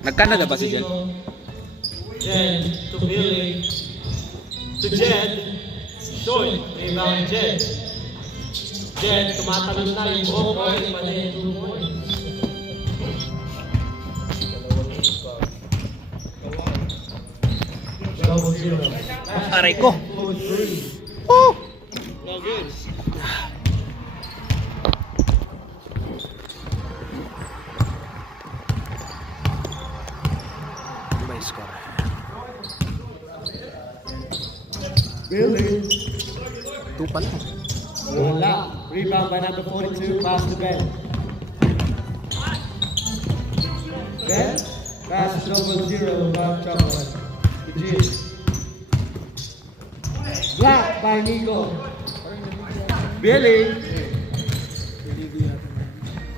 Nag-Canada ba si Jen? Jen to Billy. To Jed. Short. Rebound Jed. Jed, tumatalon na yung buhok ko. Pwede 2 points. Double zero. Aray ko! Oh! No good. Ano ba yung score? Billy. 2 pa lang. Wala. Rebound by number 42. Pass to Ben. Ben. Pass double zero. Bob Chocolate. To Jim. Block by Nico. Billy.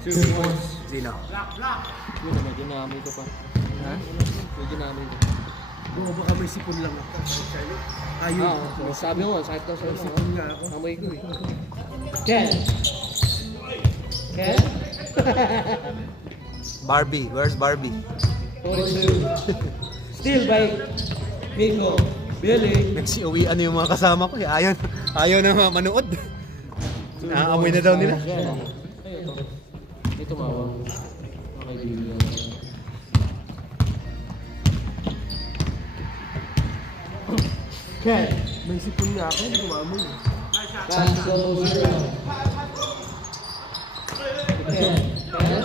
2 points. Sino? Yun, medyo namin ko pa. Ha? Medyo namin ko. Baka may sipon lang ako. Ayun. Sabi ko, sakit daw sa'yo. Sipon nga ako. Amoy ko eh. Ken. Ken? Barbie. Where's Barbie? 42. Still by Nico. Billy. Nagsi-uwi ano yung mga kasama ko eh. Ayaw na manood. Naamoy na daw nila. Ito mawa. Okay, bigyan. Ken. May sipon nga ako. Hindi kumamoy. Pass double zero. Ken. Ken.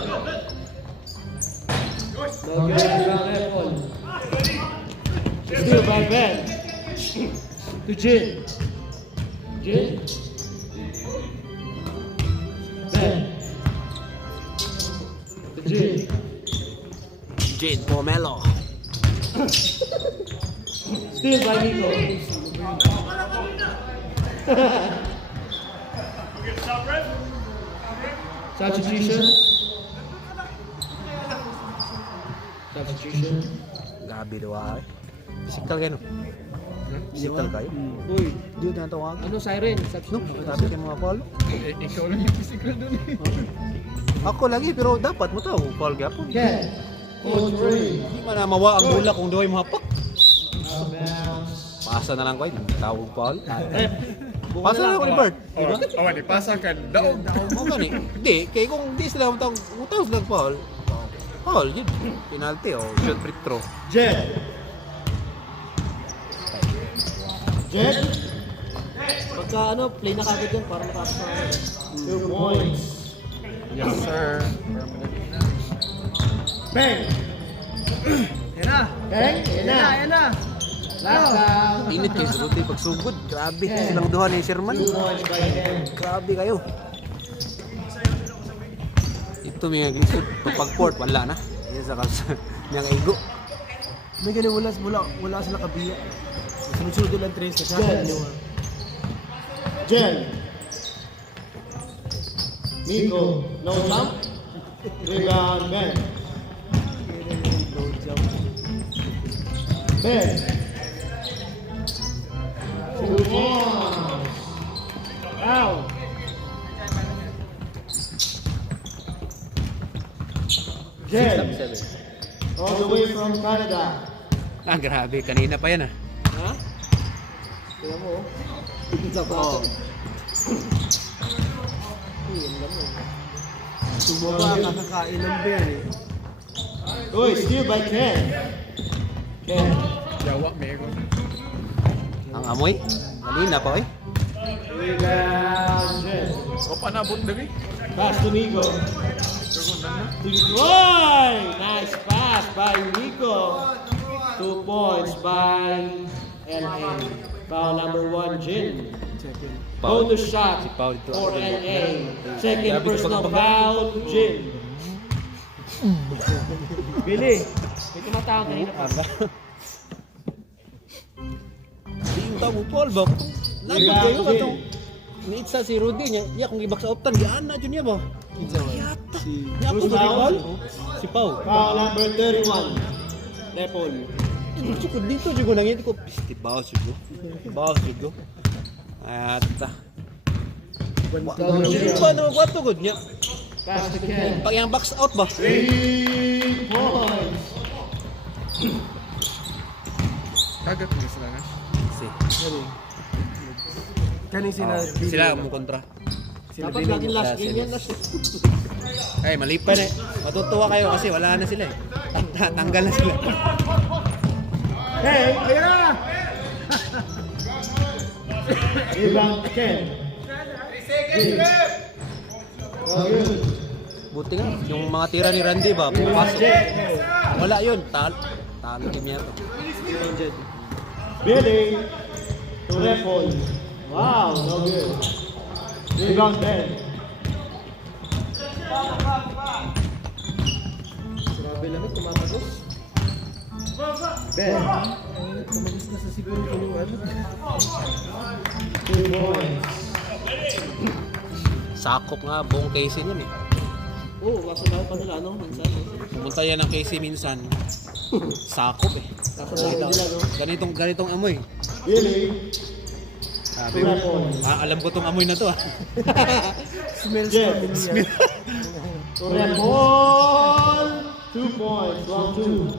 No good around that one. Still by Ben. To Jin. Jin. Ben. To Jin. Jade Pomelo. Still by Nico. Substitution. Substitution. Grabe daw. Physical kayo no? Physical kayo? Uy, Di na tawag. ano siren? No, Substitution. grabe kayo mga Paul. Ikaw lang yung physical doon eh. Ako lagi pero dapat mo tao. Paul gapon. Ken. 4-3. Hindi man na mawa ang gula kung doy mo hapak. Pasa na lang ko tawag Paul. Pasa na ako ni Bert. Oh, di pasakan. Daog. Mo gani. Hindi kay kung di sila mo utaw sila Paul. Paul, yun. Penalty o shot free throw. Jet. Jet. Pagka ano, play na kagad yan para makapasa na. 2 points. Yes, sir. Bang! Yan na. Bang! Yan na! Yan na. Lockdown! Init kayo sa buti pagsugod. Grabe. Silang duha ni Sherman. 2 points by Ken. Grabe kayo. Ito mga glisod. Kapag court, wala na. Yan sa mga igo. May ganun wala sila kabiya. Sunod-sunod lang tres. Kasi Yes. Jen. Nico. No jump. Rebound, Ben. Ben. 2 points. Out. Jen. All the way from Canada. Grabe. Kanina pa yan Ha? Kaya mo, Oh. Sumaba kakakain ng beer eh. Uy, steal by Ken. Ken. Jawa meron. Ang amoy. Kanina pa eh. Rebound, Jen. O panabot na eh. Pass to Nico. Oy! Nice pass by Nico. 2 points by LA. Foul number 1, Jin. Bonus shot Si Paul dito. for LA. Second personal foul, Jin. Billy, may tumatawag kanina pa. Hindi yung tamo Paul ba? Nagod kayo ba itong niitsa si Rudy niya. Iya kung ibak sa optan. Yan na dyan niya ba? Yata. Niya ako Who's ba foul? Paul? Si Paul. Foul number 31, Lepol. Sukod dito juga nangit ko. Pisti bawas juga. Bawas juga. Ata. Hindi ba na magwato god niya? Pass to Ken. Pag yung box out ba? 3 points. Kagat mo sila na. Kani sila. Sila mo kontra. Sila Dapat Billy. laging last Sila game yan. Ay, mali pa na. Matutuwa kayo kasi wala na sila eh. Tanggal na sila. Hey, ayun na! Rebound, Ken. Buti nga, yung mga tira ni Randy ba, pumapasok. Wala yun, talo team yan. Billy to Repol. Wow, no good. Rebound, Ben. Grabe lamig, tumatagos. Ben. Tumagos na sa siguro yung ano. 2 points. Sakop nga, buong Casey yun eh. Oo, kasunod pa nila, no? Minsan. Pumunta yan ng Casey minsan. Sakop eh. Kasunod nila, no? Ganitong amoy. Billy Sabi to mo, Repol. alam ko tong amoy na to ah. Smells Jet. familiar. To Repol. 2 points, 1-2.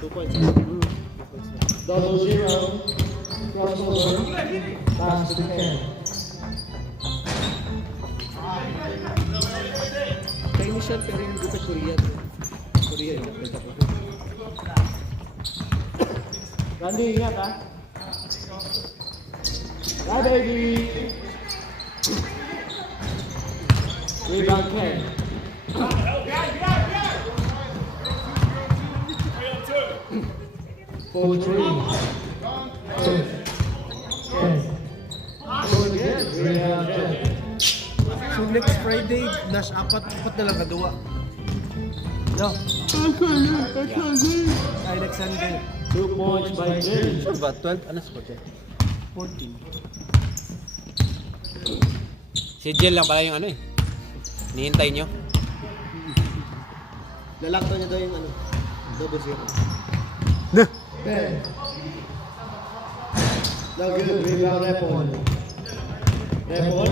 2 points. Double zero. Crossover. Pass to Ken. Chinese siya pero yung gupit Korean. Korean. Randy, ingat ha. Bye, baby. Rebound Ken. Full three. Rebound Ken. So next Friday, Nash apat na lang kadua. No. Ay, next Sunday. 2 points by Ken. Sure ba? 12? Ano score siya? 14. Si Jel lang pala yung ano eh. Nihintay nyo. Lalakto niya daw yung ano. Double zero. Ben. No good. Rebound Repol. Repol.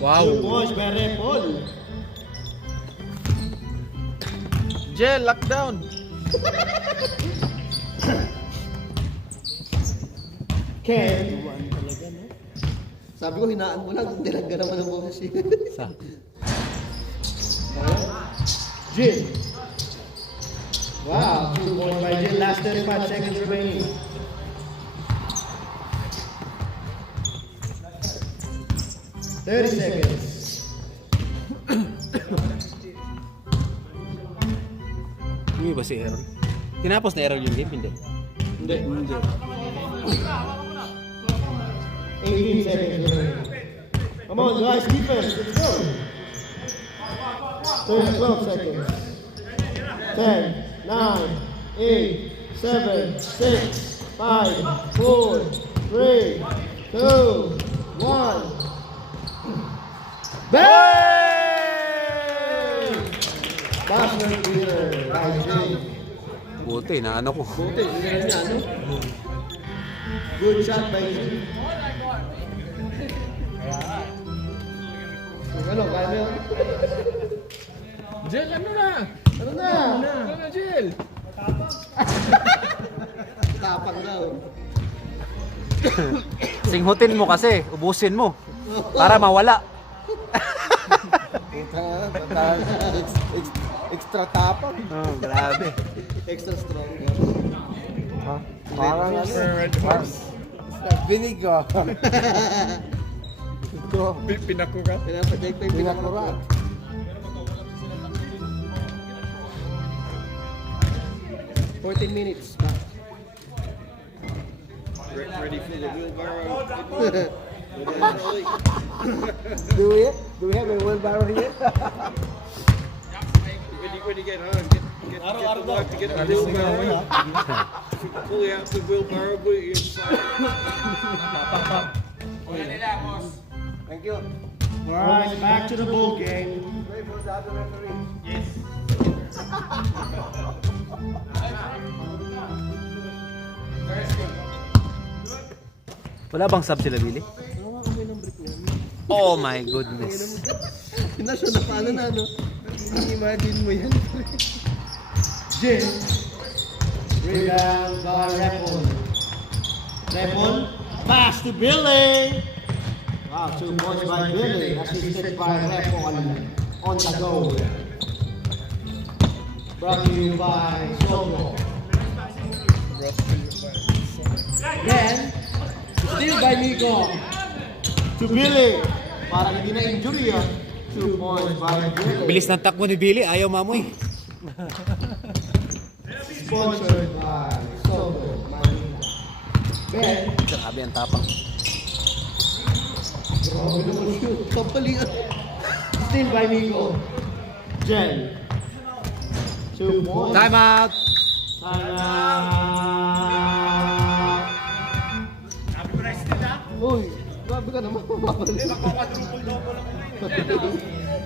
Wow. 2 points by Repol. Jel, lockdown! Ken. Sabi ko, hinaan mo lang. Dinagga naman ang boses yun. Sa. Jin. Wow, 2 points by Jin. Last 35 seconds remaining. $30 seconds. Hindi ba si Aaron? Tinapos na Aaron yung game, hindi? Hindi. 18 seconds remaining. Come on, guys, defense. Let's go. 12 seconds. 10, 9, 8, 7, 6, 5, 4, 3, 2, 1. Bang! Bachelor winner by Jay. Buti, na ano ko. Buti, hindi na niya, ano? Good shot by Jay. Ano, kaya mo yun? Jel, ano na? Ano na? Ano na, Jel? Tapang daw. Singhutin mo kasi, ubusin mo. Para mawala. Extra tapang. Oh, grabe. Extra strong. Parang ano? Red horse. Vinegar. Ito. Pinakurat. Pinaproject pa yung Pinakurat. pinakakurat. 14 minutes. Ready for the wheelbarrow. Do we have a wheelbarrow here? When you get home, get the wife to get the wheelbarrow. Pull out the wheelbarrow, put it inside. Thank you. Alright, back to the ball game. Pray for the other referee. Wala bang sub sila, Billy? Oh my goodness. Nasyo na paano na, no? I-imagine mo yan. Jen. Rebound by Repon. Repon. Pass to Billy. Wow, 2 points by Billy. Assisted by Repon on the goal. Brought to you by Soto. Then, still by Nico. To Billy. Parang hindi na injury ah. 2 points by Billy. Bilis ng takbo ni Billy, ayaw mamoy. Sponsored by Soto. Ben. Grabe ang tapang. Kapalingan. Still by Nico. Jen. 2 points. Time out! Time out. Uy, grabe ka naman.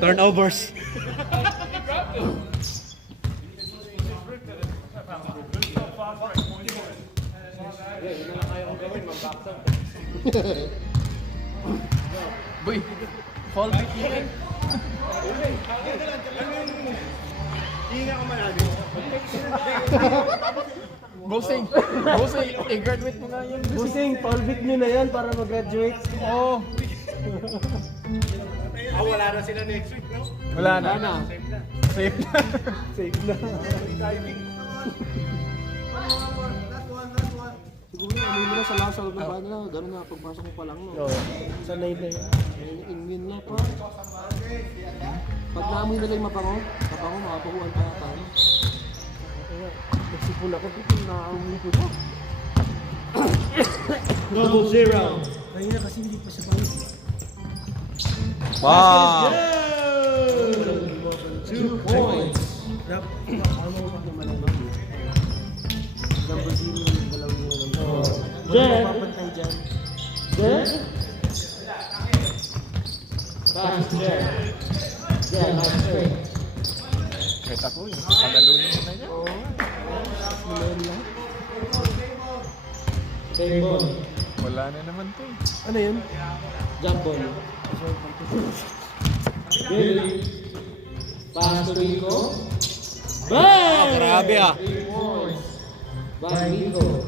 Turnovers. Boy, fall back here. Bossing, i-graduate mo nga yun. Busing, palbit nyo na yan para mag-graduate. Oo. Wala na sila next week, no? Wala na. Safe na. Safe na. Siguro na, hindi na sa lasa ng bahay nila. Ganun na, pagpasok mo pa lang, no? Oo, sanay na yan. Ingin na pa. Pag naamoy nila yung mapango, makapakuhan pa pa. Nagsipon ako dito, naamoy ko na. Double zero. Kanina kasi hindi pa siya palos. Wow! 2 points. Rap, ano ko naman ang bago. Number 0 yung dalawang yung naman. Jen. Mapapantay dyan. Jen. Pass Jen. Jen, nice straight. Kahit ako yun, padalunin mo na niya. Simulan lang. Same ball. Wala na naman to eh. Ano yun? Jump ball. Billy. Pass to Rico. Bang! Grabe ah. 3 points by Rico.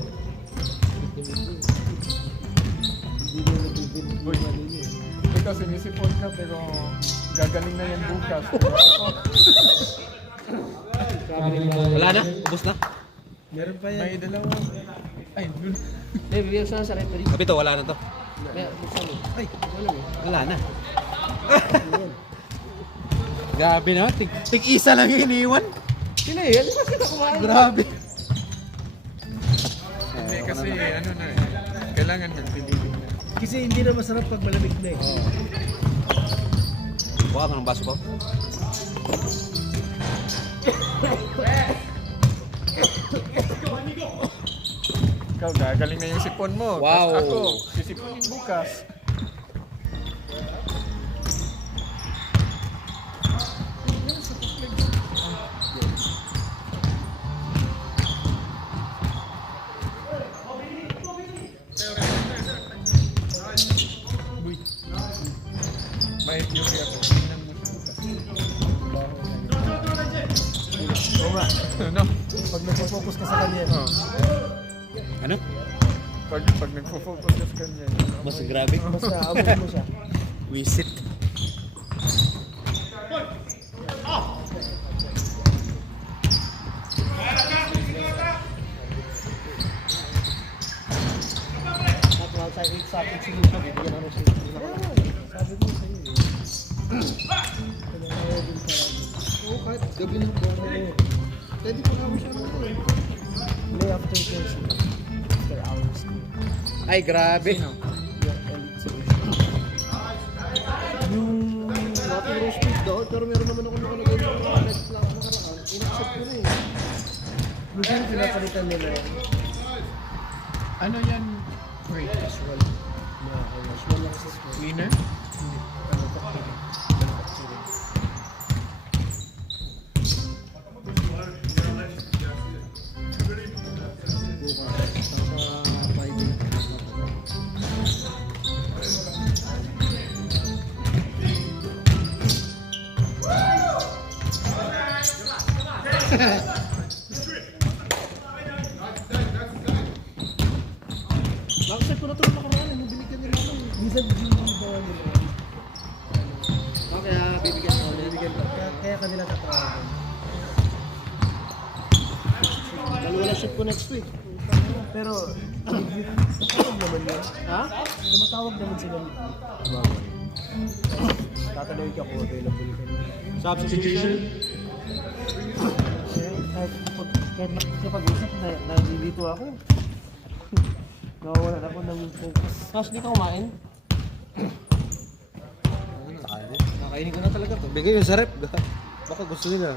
Uy, ikaw sinisipon ka pero gagaling na yan bukas. Wala na, ubos na. Meron pa May dalawa. Ay, dun. Eh, bigyan sa referee. Kapito, wala na to. Ay, wala mo. Wala na. Grabe na, tig-isa lang yung iniwan. Sila eh, ano kasi na kumain? Grabe. Hindi kasi ano na eh. Kailangan magpilitin na. Kasi hindi na masarap pag malamig na eh. Buka ka ng baso ko. Ikaw, gagaling na yung sipon mo. Wow. Tapos ako, sisiponin bukas. Uy. May theory ako. Tingnan mo bukas. Oo nga. Ano? Pag nagpo-focus ka sa kanya. Oh. Ano? Pag nagpo-focus ka sa kanya. Mas grabe. Mas naamoy mo siya. Wisit. Outside 8 seconds siguro, bibigyan ako siya. Sabi mo sa'yo eh. Oo, kahit gabi ng buwan na yun. Pwede pa kami siya naman eh. May after hours. Ay, grabe. Yung natin roast beef daw, pero meron naman ako nakalagay ng mga next lang nakaraan. In-accept ko na eh. Minsan pinapalitan nila yan. Ano yan? Wait, Casual. Casual lang sa school. cleaner? Bakit ko na ito nakaraan? Ano binigyan nila ako? Minsan binibawa nila. Okay, bibigyan ko ulit. Kaya kanila tatawagan. Dalawa na shoot ko next week. Pero, tumatawag naman yun. Ha? Tumatawag naman sila. Tatanawin ka kung available ka. Substitution? Kahit nakikipag-usap na nandito ako. Nawawalan ako ng focus. Mas di ka kumain? Nakainin ko na talaga to. Bigay yung sa rep. Baka gusto nila.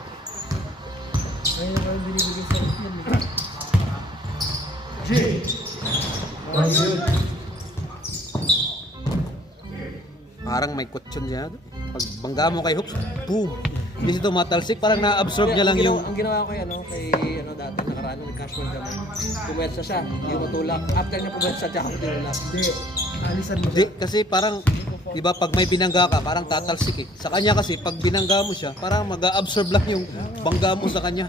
Ngayon na kayong binibigay sa rep yan. Parang may kutsyon siya. Pag bangga mo kay Hooks, boom! Hindi siya tumatalsik, parang na-absorb niya lang yung... Ang ginawa ko kay dati nakaraan ng casual kami. Puwersa siya, hindi matulak. After niya puwersa siya, ako tinulak. Hindi. Alisan mo Hindi, siya. kasi parang, iba pag may binangga ka, parang tatalsik eh. Sa kanya kasi, pag binangga mo siya, parang mag-absorb lang yung bangga mo sa kanya.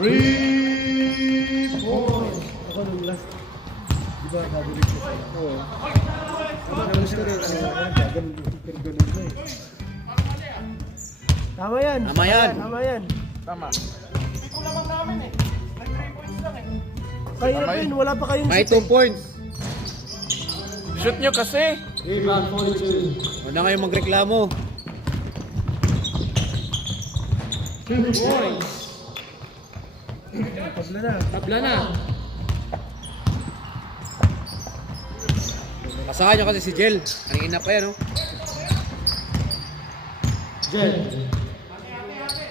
3 points. Ako nung last. Di ba, babalik ko sa'yo? Oo. Ako nung gusto rin. Ganun ko eh. Tama yan. Tama yan. Tama yan. Tama. Kaya rin, wala pa kayong May 2 points. Shoot nyo kasi. Rebound 42. Huwag na kayong magreklamo. 2 points. tabla na. Tabla na. Kasahan nyo kasi si Jel. Kanina pa yan, no?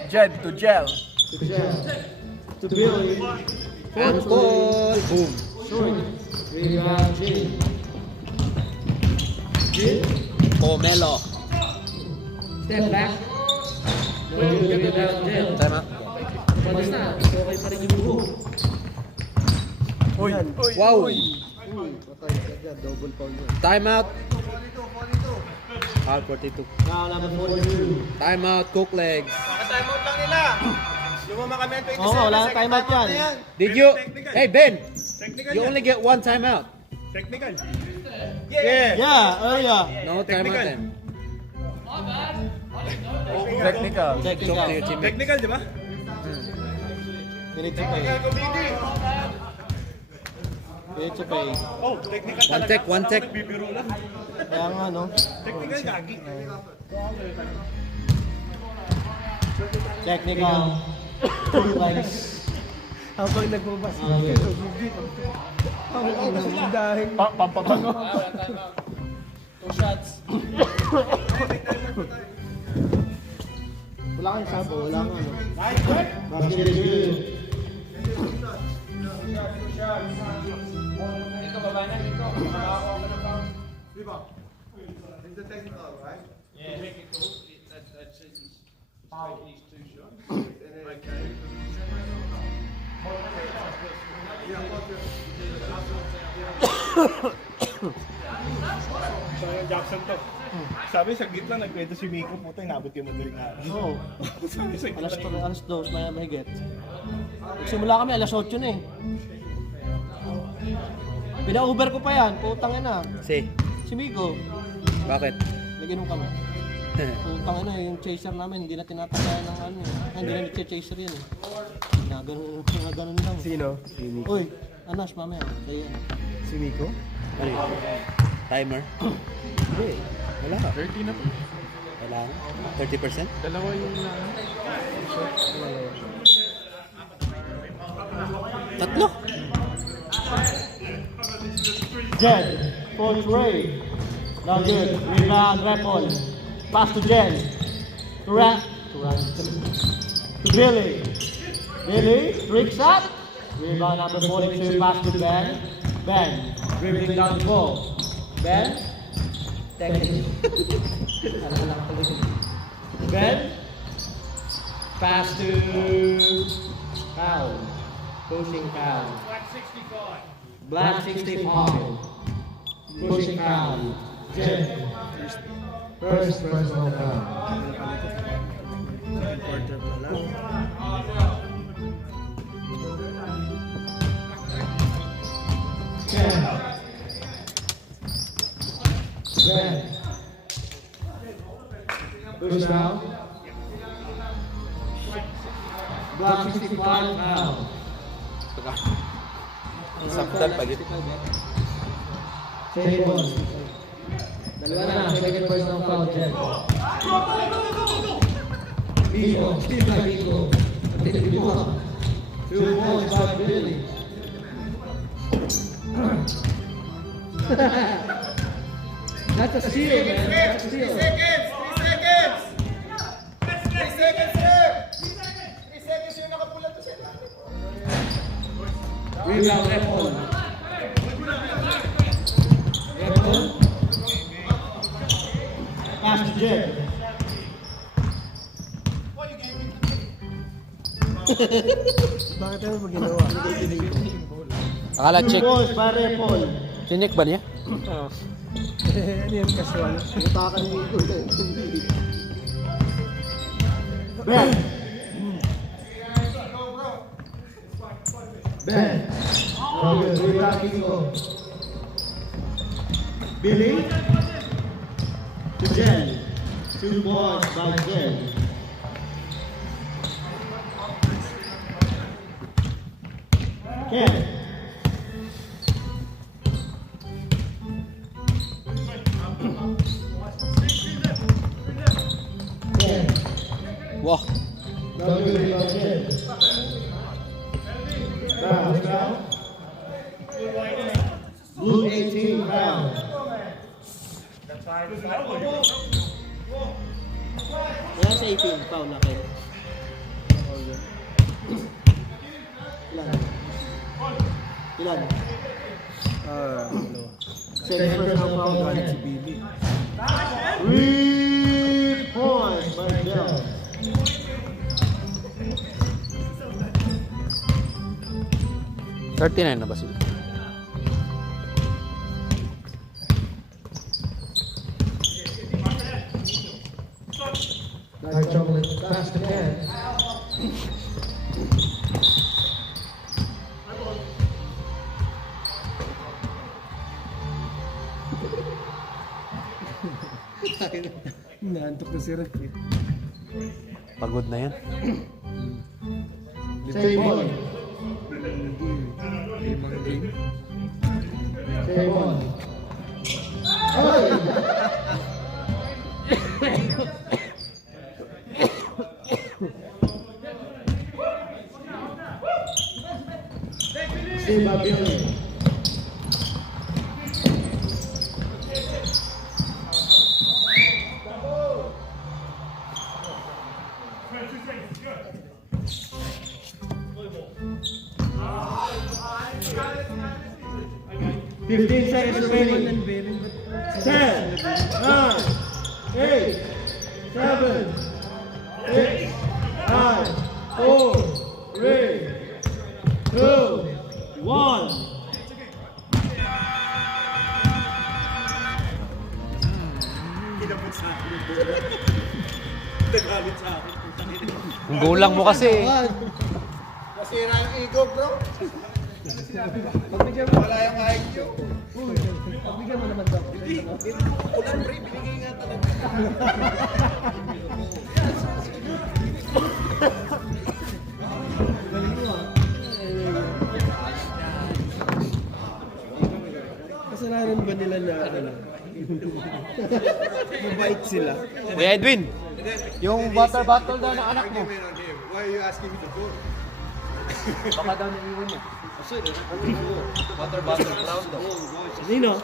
Jed to gel. And ball. Boom. Pomelo. Step back. Rebound, Jel. Tama. Balis na. Okay pa rin yung buho. Uy. Uy. Wow. Uy. Patay ka dyan, double foul yun. Time out. Foul 42. Time out, cook legs. Timeout lang nila. Lumama kami ang 27 Oo, wala second time out yan. na Did you? Hey Ben, Technical you yan. only get 1 time out. Technical. Yeah. Yeah, oh yeah. No time out Technical. then. Technical. Talk to your teammate. Technical, di ba? You need to pay. You need to pay. Oh, technical One tech. Bibiro lang. Kaya nga, no? Technical, gagi. Technical. Two legs. Habang nagbabas. Ang dahil. Pampabango. Wala kang sabo, wala kang ano. Basket is good. Jackson to. Sabi sa gitna nagkwento si Miko, puta inabot yung madaling araw. Oo. Sabi sa gitna. Alas 2, may mahigit. Nagsimula kami, alas 8 na eh. Pina-Uber ko pa yan, putang ina. Si Migo. Bakit? Nag-inom kami. Putang ina, yung chaser namin, hindi na tinatagayan ng ano eh. Hindi na nag-chaser yan eh. Ganun lang. Sino? Si Miko. Uy, Anas, mamaya. Kaya yan. Si Miko? Ano yun? Timer? Hindi, wala ka. 30 na po. Wala na? 30%? Dalawa yung Tatlo. Jed, Coach Ray. Not good. Rebound, Repol. Pass to Jed. To Billy. Billy, trick shot. Rebound number 42, pass to Ben. Ben, dribbling down the ball. Ben. Technique. Ben. Pass to Powell. Pushing Powell. Black 65. Pushing Powell. Jed. First personal foul. Quarter pa lang. Ben. First round. Block 65 now. Saktan pa yun. Second one. Dalawa na, second personal foul, Jen. Vigo, still by Vigo. Vigo. 2 points by Billy. That's a steal, man. That's a steal. 3 seconds, sir! 3 seconds yung nakapulat to siya. Rebound, Repon. Repon. Pass to Jen. Bakit tayo mo ginawa? Akala 2 check. points by Repon. Chinik ba niya? Ano yan, casual? Utakan ni Vigo. Ben. Ben. Okay, rebound Vigo. Billy. To Jen. 2 points by Jen. Ken. Ken. Wah. No good rebound Ken. Foul, foul. Blue 18 foul. Wala sa 18, foul na kayo. Ilan? Dalawa. Second personal foul, Galit Ken. si Billy. 3 points by Jen. $39 na ba sila? Dark chocolate, pass to Ken. Naantok na si Rep eh. Pagod na yan. Same one. Limang game. Same one. Hey! Simba Billy. Fifteen seconds remaining. 10, 9, 8, 7, 6, 5, 4, 3, 2, 1. Ang gulang mo kasi. Nasira yung ego, bro. Wala yung IQ. Pagbigyan mo naman daw. Ulan, pre. Binigay nga talaga. Kasalanan ba nila na ano? Mabait sila. Kuya Edwin, yung water bottle daw ng anak mo. Why are you asking me to go? Baka daw naiwan niya. Water bottle round daw. Nino?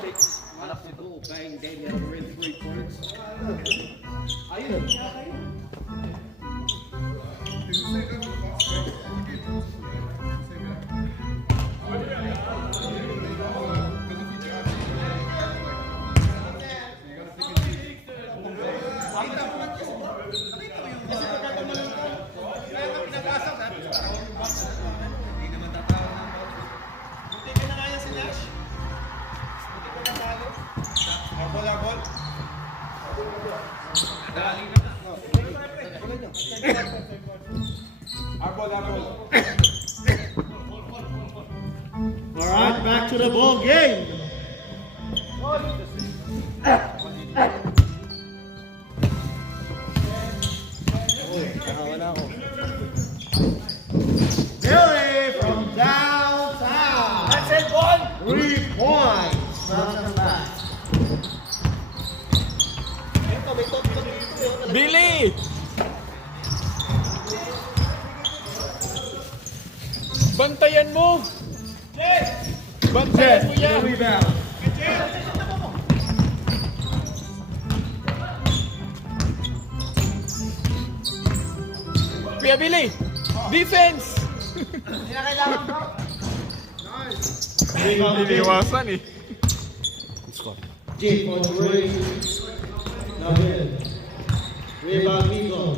Ayun. Alright, back to the ball game. Billy from downtown. That's it, ball! 3 points. Welcome back. Billy! Bantayan mo! Bantayan mo yan! Rebound. Kuya Billy! Defense! Rebound. Iniwasan eh. Jake for 3. Now good. Rebound, Vigo.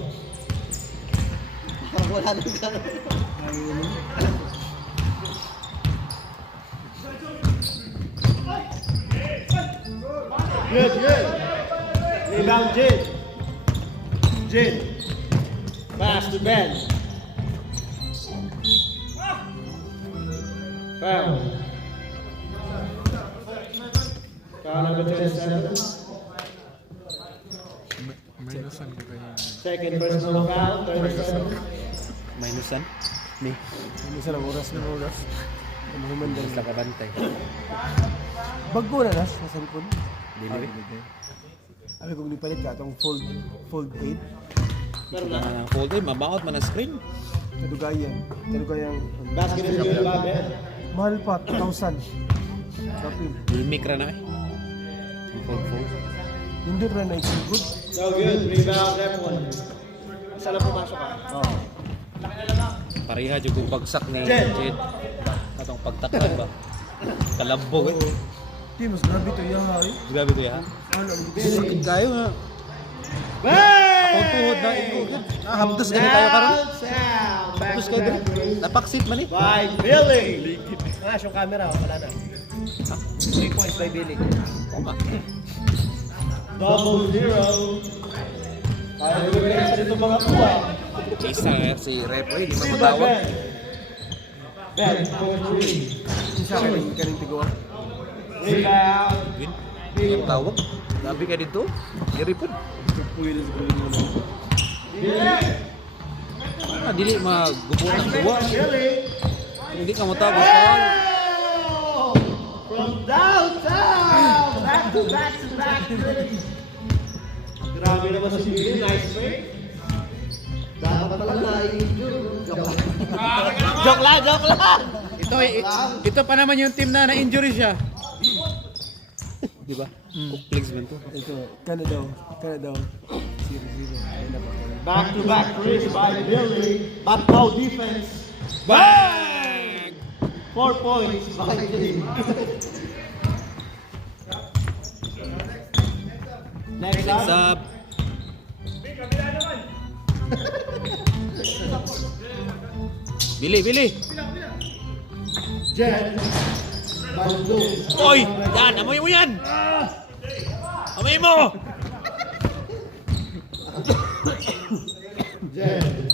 Wala nang gano'n. Good, good. Rebound, Jin. Jin. Pass to Ben. Foul. Foul number 27. Second personal foul, 37. Minusan? Ni. Ano sa lang oras ng oras. Mahuman lang. Basta kabantay. Bago na nas, nasa likod. Dili. Abi kung nipalit ka, itong fold 8. Meron na. Ang folder, mabangot man ang screen. Kadugayan. Kadugayan. Basket is good by Ben. Mahal pa, 2,000. Kapin. Ulmik ra na eh. Ang fold. Hindi ra na it's good. So good. Rebound, F1. Isa lang pumasok ka. Oh. Pareha dyan kung bagsak ni Jen. Jed. Atong pagtaklan ba? Kalabog eh. Di, mas grabe to yaha eh. Grabe ko yan. Ano, Sakit kayo nga. Bang! Akong tuhod na ikugod. Hamdos gani tayo karon. Downtown. Back Hamdos to kayo back dito. three. Napaksit man eh. By Billy. Yung camera, wala na. 3 points by Billy. Double zero. Kaya nag-replace sa dito mga kuha. Isa si Repo eh, di man Steal by matawag. Ben. Ben, for 3. isa kaning tigawa. Rebound. Win. Yung tawag. Grabe ka dito. Diri po. Pwede sa galing mo na. Billy. Dili magubuan ang duwa. Billy. Hindi ka matawag. Paul. Oh! From downtown. Back to back to back. Grabe naman si Billy. Nice break. Dapat pala na-injure. Joke lang, joke lang. Ito pa naman yung team na na-injury siya. Di ba? Complex man to. Ito, kana daw. 0-0. Ayun na ba? Back to back threes by Billy. But no defense. Bang! 4 points by Billy. Next Next up. up. Billy. Jen. Bandung. Oy! Yan! Amoy mo yan! Amoy mo! Jen.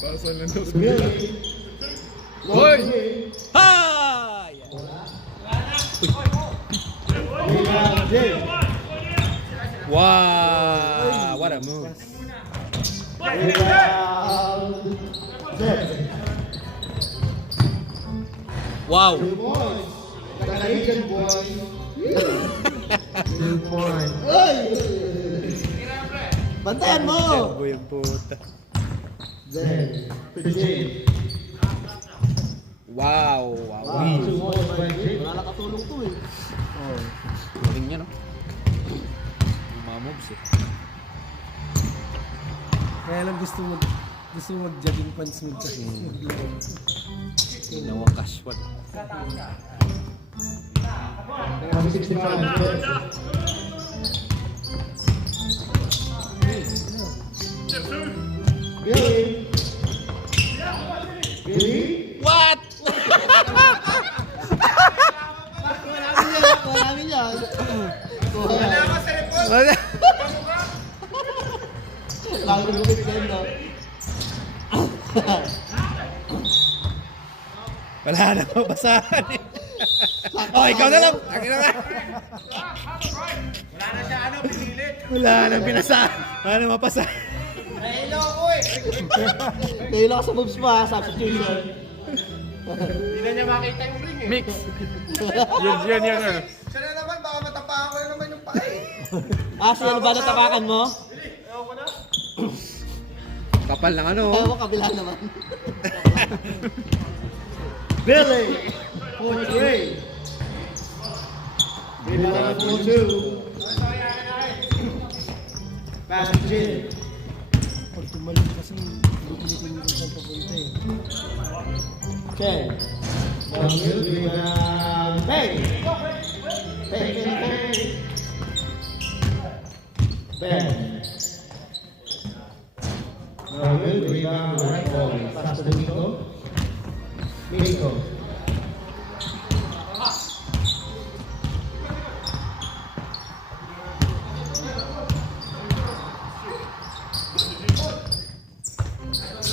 Pasan lang daw. Billy. Hoy! Hi! Rebound, Jen. Wow! What a move. Rebound, Jen. Wow! 2 points. Canadian boy. 2 points. Ay! Bantayan mo! Boy ang puta. Jen. Jen. Wow! 2 points by Jen. Wala nakatulong to eh. Oh. Galing niya no? Yung mga moves eh. Kaya lang gusto mo mag-jogging pants mo kasi. Nawa casual. 165. Billy. Billy. What? Lalo ng gupit din, no? Wala na mabasahan eh. Oh, ikaw na lang. Akin na nga. Wala na siya, ano, pinilit. Wala na pinasa. Wala na mapasa. Nahilo ako eh. Nahilo ka sa moves mo, ha? Substitution. Hindi na niya makita yung ring eh. Mix. Yan. Siya na naman, baka matapakan ko na naman yung paa eh. Sino ba natapakan mo? Ewan ko na. Kapal ng ano. Ayaw mo, kabila naman. Billy! 43. Rebound 42. Pass to Jin. Pag tumalim kasi, lumitin yung saan papunta eh. Ken. Downfield, rebound. Bang! Bang. Bang. Downfield, rebound. Right ball. Pass to Nico. Nico.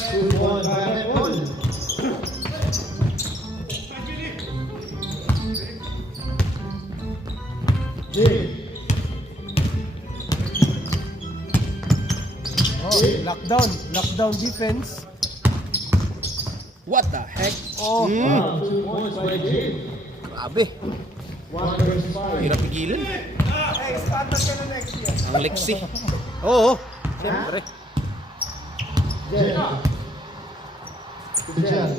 Good one by that one. Oh, lockdown defense. What the heck? Oh, 2 points by Jim. Grabe. 1 versus 5. Hirap pigilin. Standard ka na next year. Ang Lexi. Oo. Siyempre. Jen. To Jen.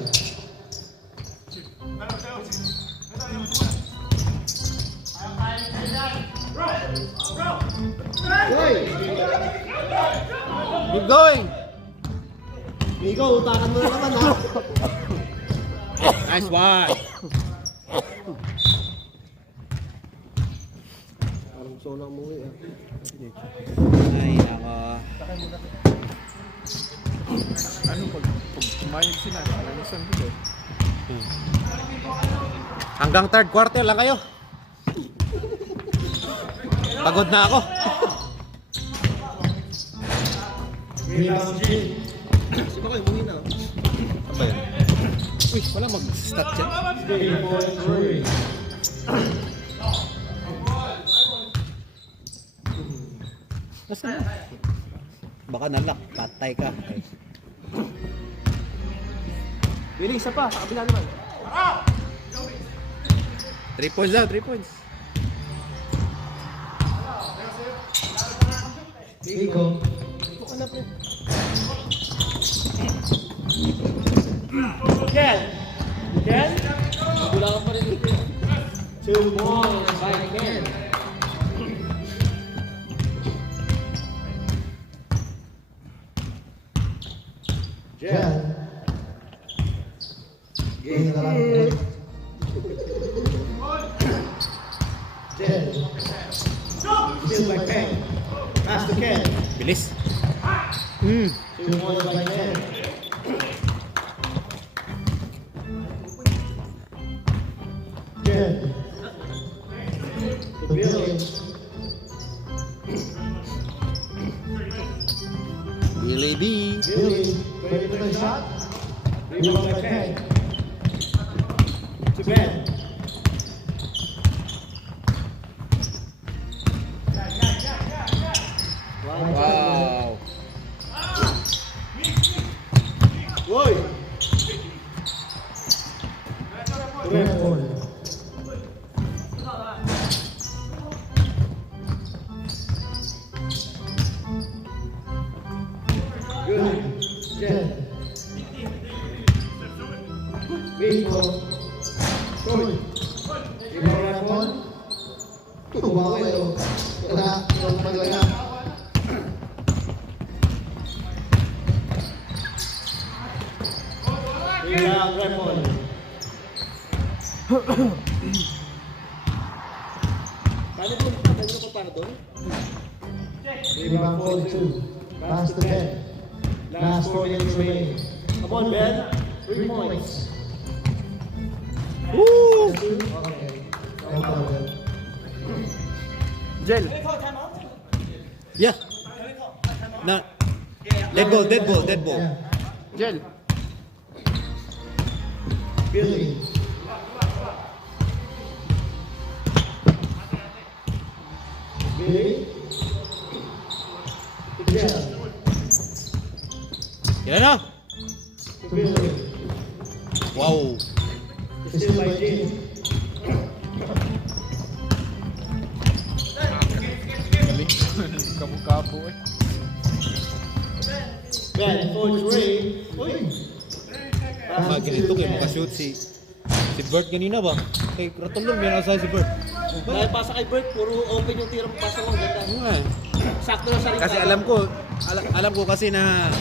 Hey! Keep going. Nico, utakan mo na naman, ha? Nice one. Parang gusto ko na umuwi, ah. Ay, nako. Ano pag pumayag sila, ano saan dito? Hanggang third quarter lang kayo. Pagod na ako. Rebound Jim. Sino kayo, umuwi na. Ano ba yun? Uy, wala mag-stat dyan. 3-point-3. Nasaan na? Baka nalak, patay ka. Billy, isa pa. Sa kabila naman. 3 points daw, 3 points. Nico. Ken! Ken? Wala ka pa rin dito. 2 points by Ken. Jen. Game na lang. Jen. Still by Ken. Pass to Ken. Bilis. 2 points by Ken. Ken. To Billy. Billy B. Billy, ready for the shot? Rebound by Ken. To Ben. Wow. Woy! Red ball. Good. Jen. Bingo. Short. Rebound red ball. Tumawa kayo. Kaya, magwala. Rebound red ball. Paano po? Paano po para doon? Rebound 42. Pass to Ben. Last 4 minutes remaining. Come on, Ben. 3 points. Woo! Okay. Well done, Ben. Jel. Yeah. Na Dead ball, dead ball, dead ball. Gel. Billy. Billy. To Jed. Yan na. To Billy. Wow. Still by Jim. Kamu-kapo eh. Ben, 4-3. Uy! Mga ganito kayo makashoot si Bert kanina ba? Kay Ratulong, meron sa si Bert. Dahil pasa kay Bert, puro open yung tirang pasa mo. Ganda. Oo nga. Sakto na sa rin. Kasi alam ko kasi na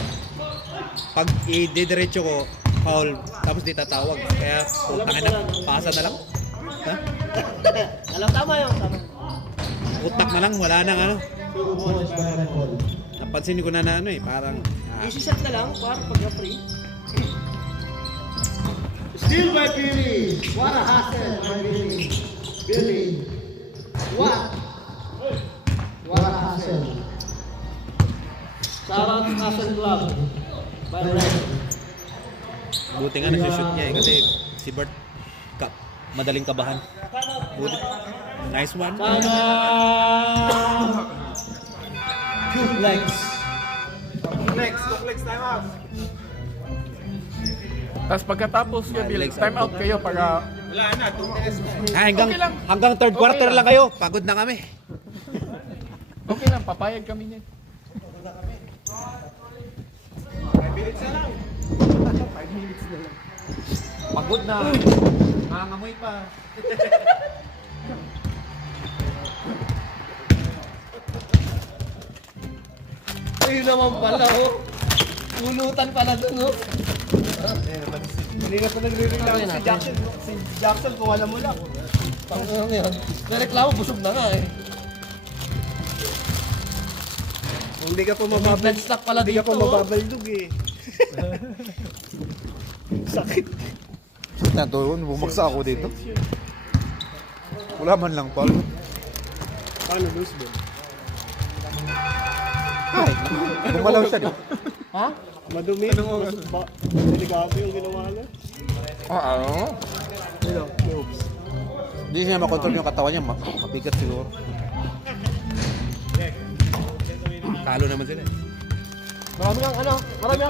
pag i-diretso ko, foul, tapos di tatawag. Kaya, putang na, pasa na lang. Ha? Alam, tama yun. Tama. Utak na lang, wala nang ano. 2 points by Nicole. Napansin ko na ano eh, parang... Easy shot na lang, para pagka-free. Still by Billy. What a hustle by Billy. Billy. What? What a hustle. Shout out to Castle Club. By Red. Buti nga nasushoot niya eh, kasi si Bert, madaling kabahan. Buti. Nice one. Complex. Complex time out. Tapos pagkatapos niya, Bill, time out kayo para... Wala na, 2 minutes. Hanggang third quarter lang kayo, pagod na kami. Okay lang, papayag kami niyan. 5 minutes na lang. Pagod na. Nangangamoy pa. Ayun naman pala, oh. Pulutan pala dun, oh. Hindi na pa nagre-reklamo si Jackson. Si Jackson, kung alam mo lang. Ano yan? May reklamo, busog na nga eh. Hindi ka pa Blood stock pala Hindi ka dito, pa oh. mababaldog eh. Sakit. Natuloy, bumagsak ako dito. Wala man lang, Paul. Paano loose ball? Ay, bumalaw siya, di ba? Ha? Madumi. Delikado yung ginawa niya. Ano? Oops. Hindi siya makontrol yung katawan niya, mabigat siguro. Talo naman sila eh. Marami kang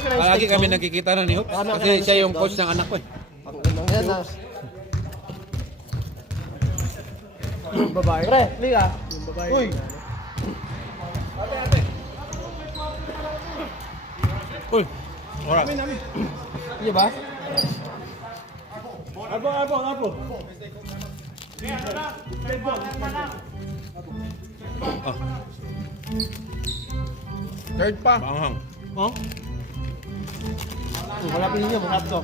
kinain Palagi kami nakikita na ni Hoops kasi siya yung coach ng anak ko eh. Ayan na. Babae. Pre, liga. Yung babae. Uy. Uy, alright. Iya ba? Abo. Oh, Third pa. panghang. Oh? Malapit niyo, malapit to.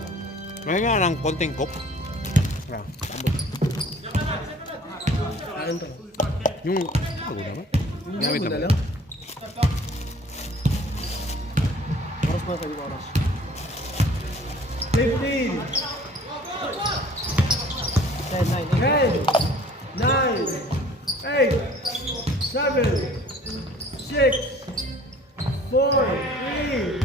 May nga ng konting coke. Yeah, tambot. Yung, ako naman. Gamit naman. Oras pa kayo, oras. 15. 10, 9, 8, 7, 6, 4, 3, 2,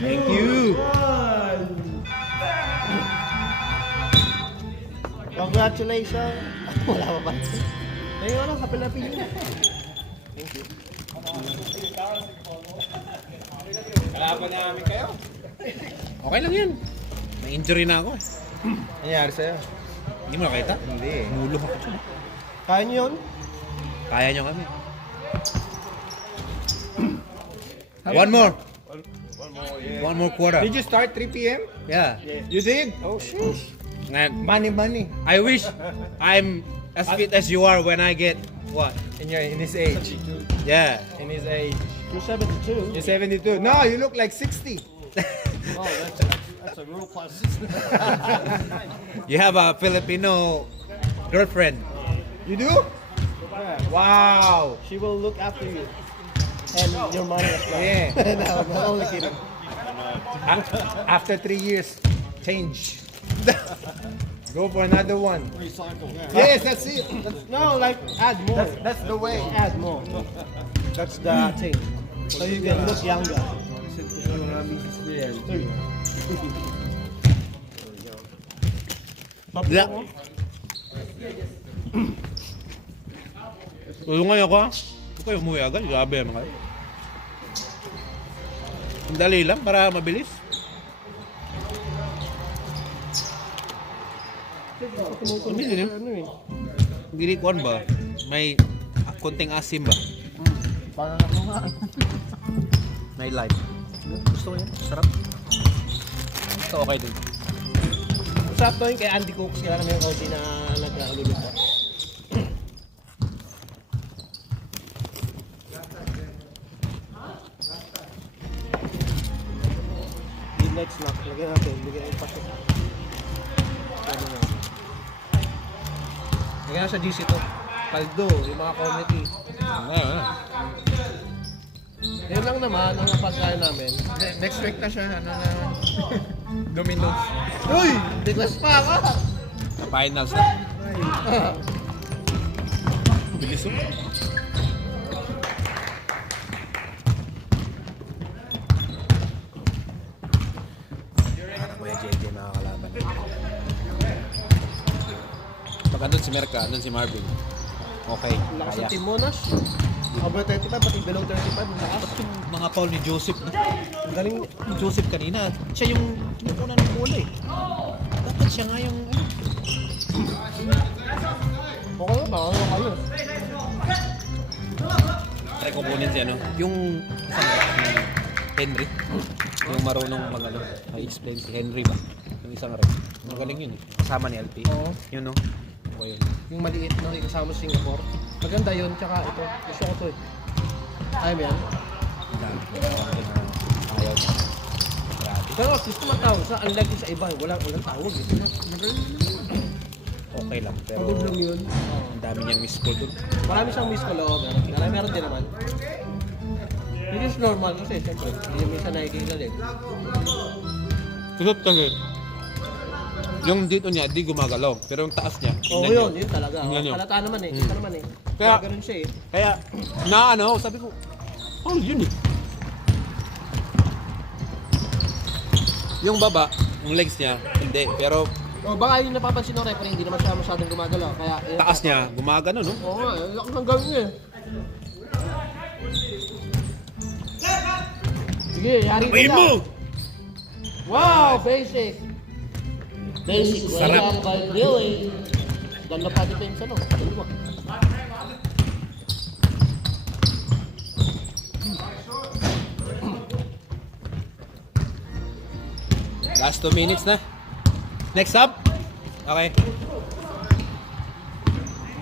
Thank you. 1. Congratulations. Wala pa ba? Ayun, ano, kapilapin niyo. Kalaban namin kayo. Okay lang yan. May injury na ako eh. Nangyari sa'yo? Hindi mo nakita? Hindi. Mulo ako dyan. Kaya niyo yun? Kaya nyo kami. One more. One more quarter. Did you start 3 p.m.? Yeah. You did? Oh, sheesh. And Money. I wish I'm as fit as you are when I get what? In his age. Yeah. In his age. You're 72. You're 72. No, you look like 60. Oh, that's a real plus. You have a Filipino girlfriend. You do? Wow. She will look after you. And your money as well. Yeah. No, I'm only kidding. After 3 years, change. Go for another one. Yes, that's it. No, like add more. That's the way. Add more. That's the thing. So you can look younger. send ko sa mga misis niya yan. Wala. Tulong ngayon ako ha. Huwag kayo umuwi agad. Grabe naman kayo. Ang dali lang para mabilis. Hindi din eh. Hindi ko ba? May konting asim ba? Parang ako nga. May lime. Gusto ko yun. Sarap. Ito okay din. Masarap to yun kay Andy Cooks. Kaya naman yung coffee na nag-aluluto. Midnight snack. Lagyan natin. Lagyan natin pasok. Lagyan na sa GC to. Paldo. Yung mga comedy. Yun lang naman ang pagkain namin. Next week na siya, ano na, Domino's. Uy! Biglas pa ako! Sa finals na. Bilis mo. Kuya JJ nakakalaban. Pag andun si Merka, andun si Marvin. Okay, Lakas kaya. ng Team Monash. Over 35, pati below 35. Lakas. Ba't yung mga foul ni Joseph? Ang galing ni Joseph kanina. Siya yung tinukuna ng bola eh. Dapat siya nga yung... Okay ba? Ano kayo? Try ko kunin si ano. Yung isang si Henry. Yung marunong mag-ano. I-explain si Henry ba? Yung isang rep. Magaling yun eh. Kasama ni LP. Oo. Yun no? Okay yun. Yung maliit na kasama sa Singapore. Maganda yun, tsaka ito. Gusto ko to eh. Ayaw mo yan? Ayaw. Grabe. Pero at least tumatawag sa unlike yung sa iba, walang tawag eh. Okay lang. Pero Pagod lang yun. ang dami niyang miss call dun. Marami siyang miss call, oo. Meron din naman. It is normal kasi siyempre, hindi yung minsan nakikita din. Tusot kasi. Yung dito niya, di gumagalaw. Pero yung taas niya, Oo tingnan yun, niyo. yun talaga. Tingnan niyo. Halata naman eh, kita naman eh. Kaya- Kaya ganun siya eh. Kaya, na ano, sabi ko, oh, yun eh. Yung baba, yung legs niya, hindi. Pero O baka yung napapansin ng referee, hindi naman siya masyadong gumagalaw. Kaya, taas niya, gumagano, no? Oo nga, lakas ng gawin niya eh. Sige, yari ka Ayin lang. mo! Wow, basic. Basic, Sarap. well done by Billy. Ganda pa dito yung ano. Dalawa. Last 2 minutes na. Next up. Okay.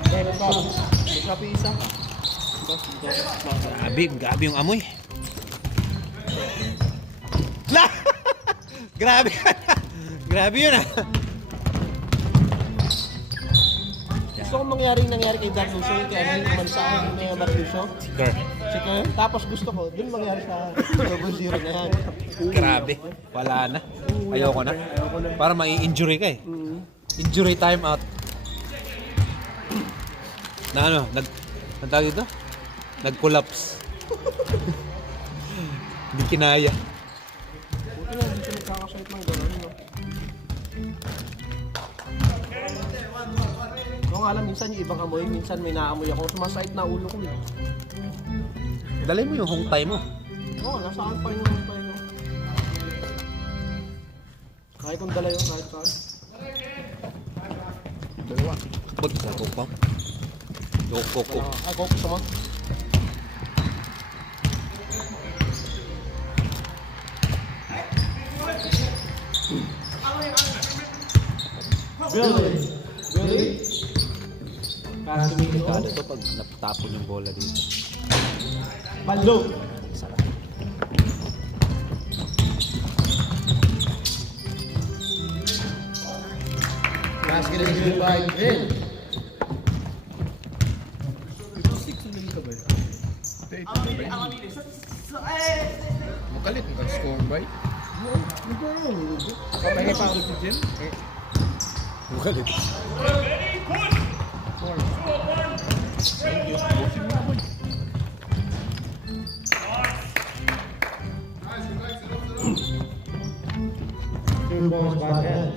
Meron pa. May Shopee isa. Grabe yung amoy. La! Grabe. Grabe yun ah. Gusto kong nangyari kay Dan Lucio, yung kaya ano yung umalis sa akin yung Marlucio. Girl. Si Kern. Tapos gusto ko, dun mangyari sa 0-0 na yan. Grabe. Wala na. Ayoko na. Para mai-injury ka eh. Injury time out. Na ano, ang tawag dito? Nag-collapse. Hindi kinaya. Buti na, hindi siya nagkakasayt ng gano'n. No? Kung alam, minsan yung ibang amoy, minsan may naamoy ako. Sumasayt na ulo ko eh. Dali mo yung hungtay mo. Oo, nasa akin pa rin yung pa yun. Kahit kung dala yun, kahit saan. Dalawa. Ba't sa kuko? Kuko. Ako, gusto mo? Billy. Pass to me. Delikado to pag napatapon yung bola dito. Paldo. Sarap. Basket is good by Grin. Makalit, nag-score ba? Papahingi pa ako. Bukalit. points by Ben.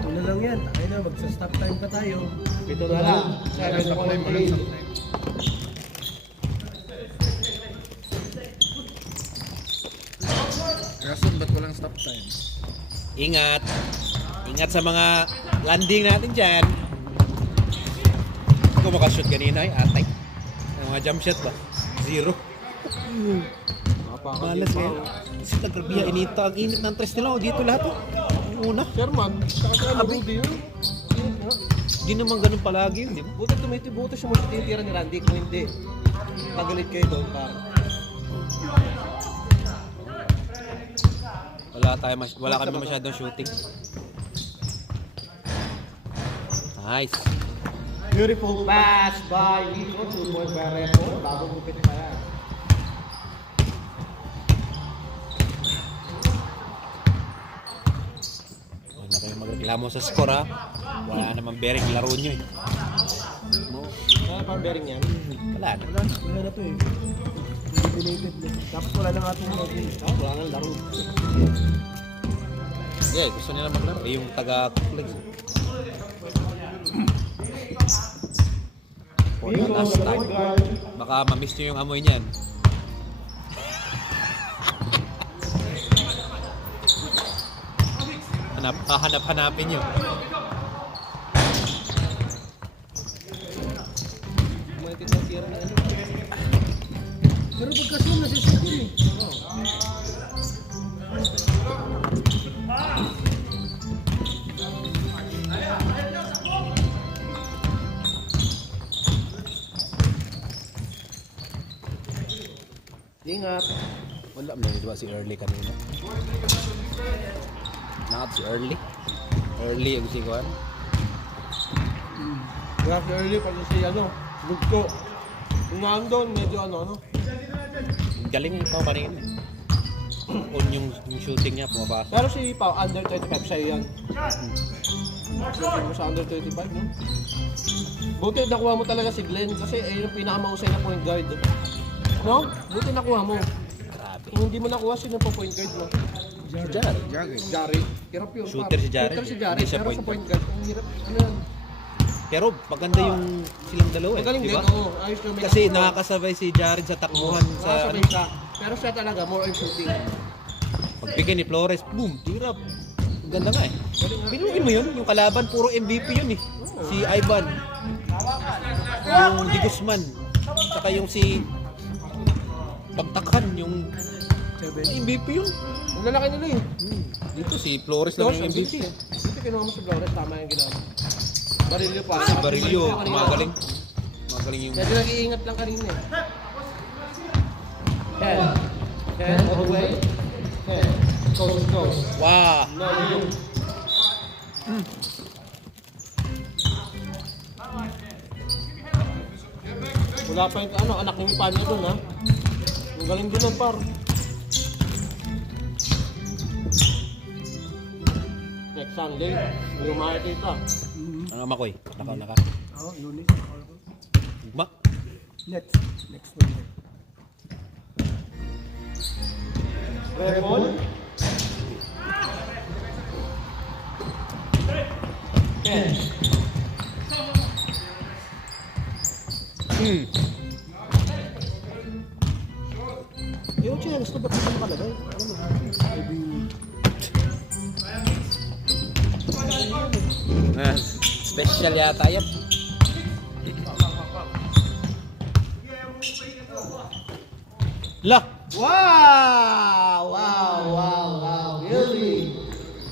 Ito na lang yan. Tayo na, magsa-stop time pa tayo. Ito na lang. 7.8. Rason, ba't walang stop time? Ingat. Ingat sa mga landing natin dyan. Hindi ko makashoot kanina eh. Atay. Ang mga jump shot ba? 0. Malas eh. Kasi nagkarbiya inita. Ang init ng tres nila. O, dito lahat oh. Ang una. Sherman, saka Rudy yun. Hindi naman ganun palagi yun. Di ba? Buti tumitibuto siya mo sa tinitira ni Randy. Kung hindi, pagalit kayo doon par. Wala kami masyadong shooting. Nice. Beautiful pass by Nico. 2 points by Repo. Bagong gupit pa yan. Wala kayong magreklamo sa score ha. Wala namang bearing laro nyo eh. Kaya pang bearing yan. Wala na. Wala na to eh. Eliminated na. Dapat wala na nga itong lobby. Wala nang laro. Yeah, gusto nila maglaro. Eh, yung taga-complex. For the last time. Baka ma-miss nyo yung amoy niyan. Hanap-hanapin nyo. Kumalit na tira na ano. Pero pagkasun, nasisip yun eh. Ingat. Wala mo diba si Early kanina. Not si Early. Early ang si Juan. Grabe early pala si ano, Lugko. Yung nandun, medyo ano. Galing yung Pao kanina. On yung shooting niya, pumapasok. Pero si Pao, under 35 sa'yo yan. Shooting mo sa under 35, no? Buti nakuha mo talaga si Glenn kasi yung pinakamahusay na point guard. No? Buti nakuha mo. Grabe. Kung hindi mo nakuha, sino po point guard mo? Jared. Hirap yun. Shooter si Jared. Shooter si Jared, Hindi siya pero point sa point guard, ang hirap. Ano yan? Pero maganda yung silang dalawa eh. Magaling Di din, ba? oo. Ayos na may Kasi nakuha. nakakasabay si Jared sa takbuhan sa ano. Nakasabay siya. Pero siya talaga, more on shooting. Pagbigay ni Flores, boom, tirap. Ang ganda nga eh. Binuin mo yun, yung kalaban, puro MVP yun eh. Si Ivan. Yung Di Guzman. Saka yung si Pagtakhan, yung MVP yun. Ang lalaki nila eh. Dito si Flores lang yung MVP. Dito kinuha mo si Flores, tama yung ginawa. Barilyo pa. Si Barillo, magaling. Magaling yung... Medyo nag-iingat lang kanina eh. Ken all the way. Ken. Coast to coast. Wow! No, you. Wala pa yung ano, anak ni Panya doon ha. Ang galing din ng par. Next Sunday, may makikita. Ano Makoy? Naka. Oo, Lunes. Ma? Next Monday. Remon. Ken. Yung chance, ba't ito nakalagay? Ano? Maybe... Special yata yan. La! Wow! Really?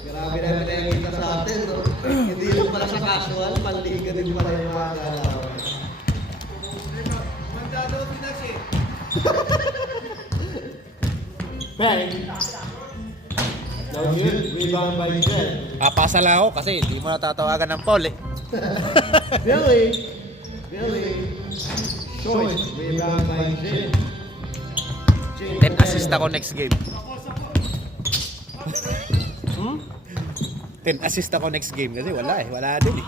Grabe na pinakita sa atin, no? Hindi lang pala sa casual, panliga din pala yung mga galaw. Bang. No good. Rebound by Jen. Papasa lang ako kasi hindi mo natatawagan ng Paul eh. Billy. Short. Rebound by Jen. 10 assist ako next game. 10 assist ako next game kasi wala eh. Wala din eh.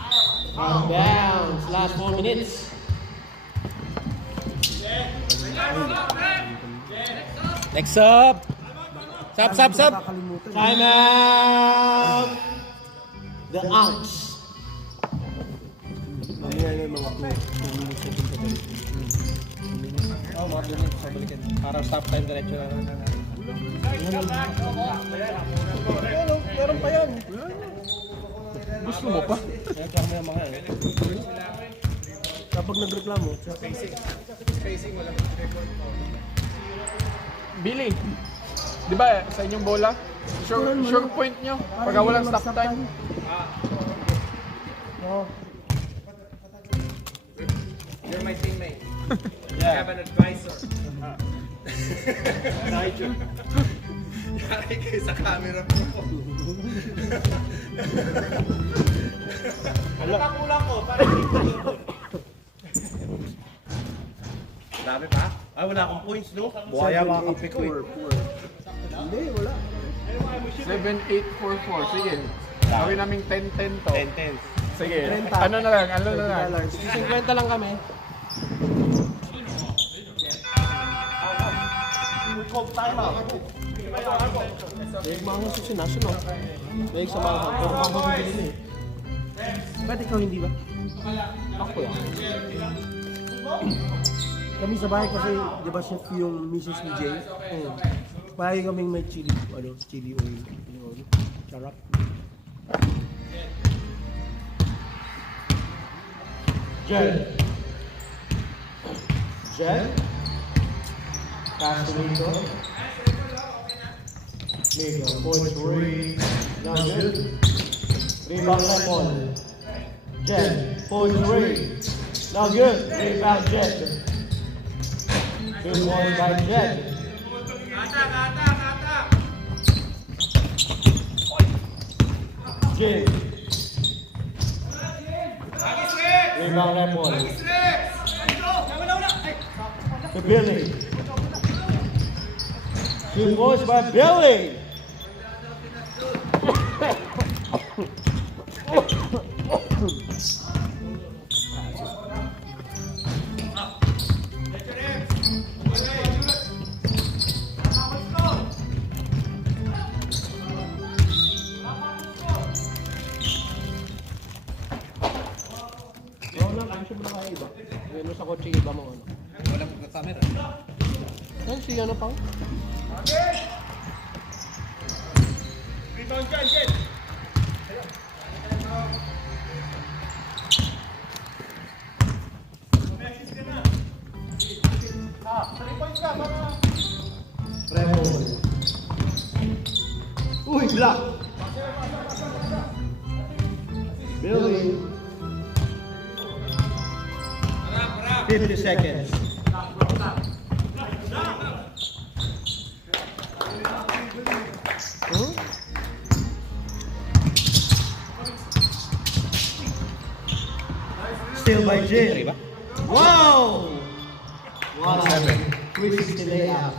Out of bounds. Last 4 minutes. Next up! Stop, stop, stop. Nakakalimutan. Time out! The Anks. Mamaya na yung mga 2 minutes na dito. Oh, mga 2 minutes sa balikin. Parang stop time diretso na. Ano? Meron pa yan. Gusto mo pa? Kaya kaya may mga yan. Kapag nagreklamo, Billy, di ba sa inyong bola? Sure point nyo pagka walang stop time. You're my teammate. I have an advisor. Nigel. Yari kayo sa camera ko. Ano pa kulang ko? Para hindi ko. Dami pa? Ay, wala akong points, no? Buhaya mga kape ko eh. hindi, wala. 7-8-4-4. Sige. Gawin naming 10-10 to. 10-10. Sige. Ano na lang? 50 lang kami. May mga susinasyon, no? May sa mga puro mga mabibili eh. Ba't ikaw hindi ba? Ako yan. Kami sa bahay kasi, di ba chef yung Mrs. ni Jay? Pahay kaming may chili, chili oil. Charap. Jen. Jen. Pass to Nico. Nico, point 3. Not good. Rebound by Paul. Jen, point 3. Not good. Rebound Jen. 2 points by Jen. Jen. Rebound by Paul. To Billy. 2 points by Billy. Ano sa kotse iba mo ano? Walang camera. Yan si ano pang? Rebound dyan, Jen. Uy, block. Billy. 50 seconds. Still by Jin. Wow! Wow. 360 layout.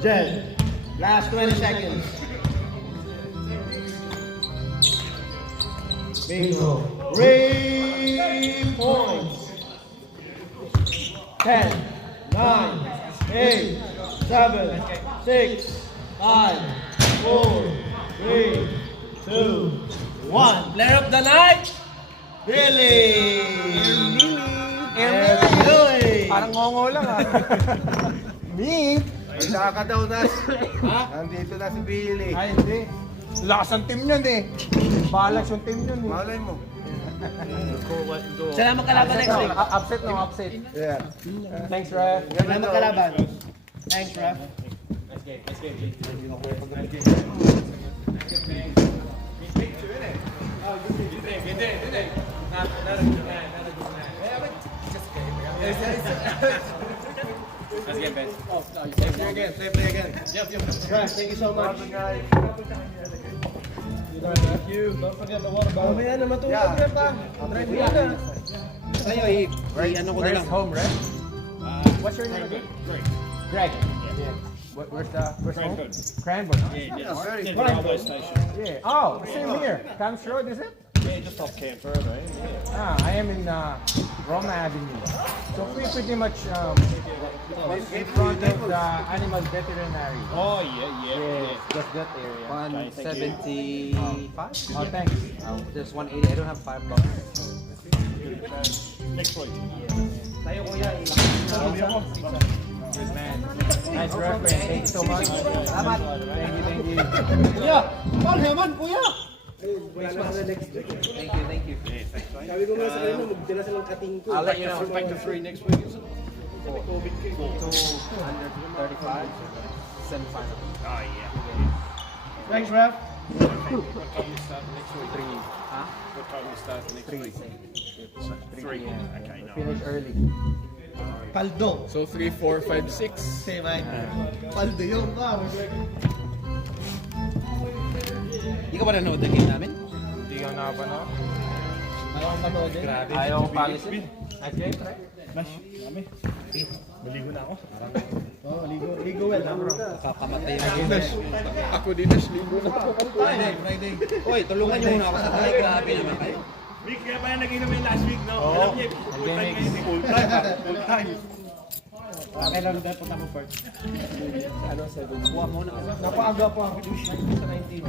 Jen, last 20 seconds. Bingo. 3 points. 10, 9, 8, 7, 6, 5, 4, 3, 2, 1. Player of the night! Billy! Billy! Parang ngongo lang ah. Me? Wala ka daw, Nas. Nandito na si Billy. Ay, hindi. Lakas ang team yun eh. Balas yung team yun eh. Malay mo. Salamat kalaban next week. Upset no, upset. Yeah. Thanks, Ref. Salamat kalaban. Thanks, Ref. Let's get best. Play again. Ref, thank you so much. Thank you. Don't forget the water bottle. Mamaya na matulog, Ref ah. Drive mo na. Sa'yo, ano ko na lang. Home, Ref? What's your name again? Greg. Where's home? Cranbourne. Yeah. Oh, same here. Camps Road, is it? you just off camper, right? I am in Roma Avenue. So we're pretty much in front of the animal veterinary. Oh, yeah. Just that area. 175? Oh, thanks. There's 180. I don't have $5. Next week. Tayo kuya, good man. Nice reference. Thank you so much. Salamat. Thank you. Kuya! Paano naman, kuya? Thank you. Sabi ko nga sa kanila, magdala silang kating ko. I'll let you know. Back to 3 next week, is it? 235, semi-final. Oh, yeah. Thanks, Ref. What time you start next week? 3. Huh? What time you start next week? 3. Okay, no. Finish early. Paldo. So 3, 4, 5, 6. Say, Mike. Paldo yun ka. Hindi ka ba nanood ng game namin? Hindi ka nakapanood? Ayaw kong manood eh. Ayaw kong palisin. Okay, try. Maligo na ako. Oo, ligo well. Nakakamatay yung game. Ako din na ligo na ako. Friday. Hoy, tulungan niyo muna ako sa tayo. Grabe naman kayo. Week, kaya pa yan nag-inom yung last week, no? Alam niya, full time ngayon. Full time. Kailan tayo punta mo first? Kuha muna. Napaaga po ako sa 19.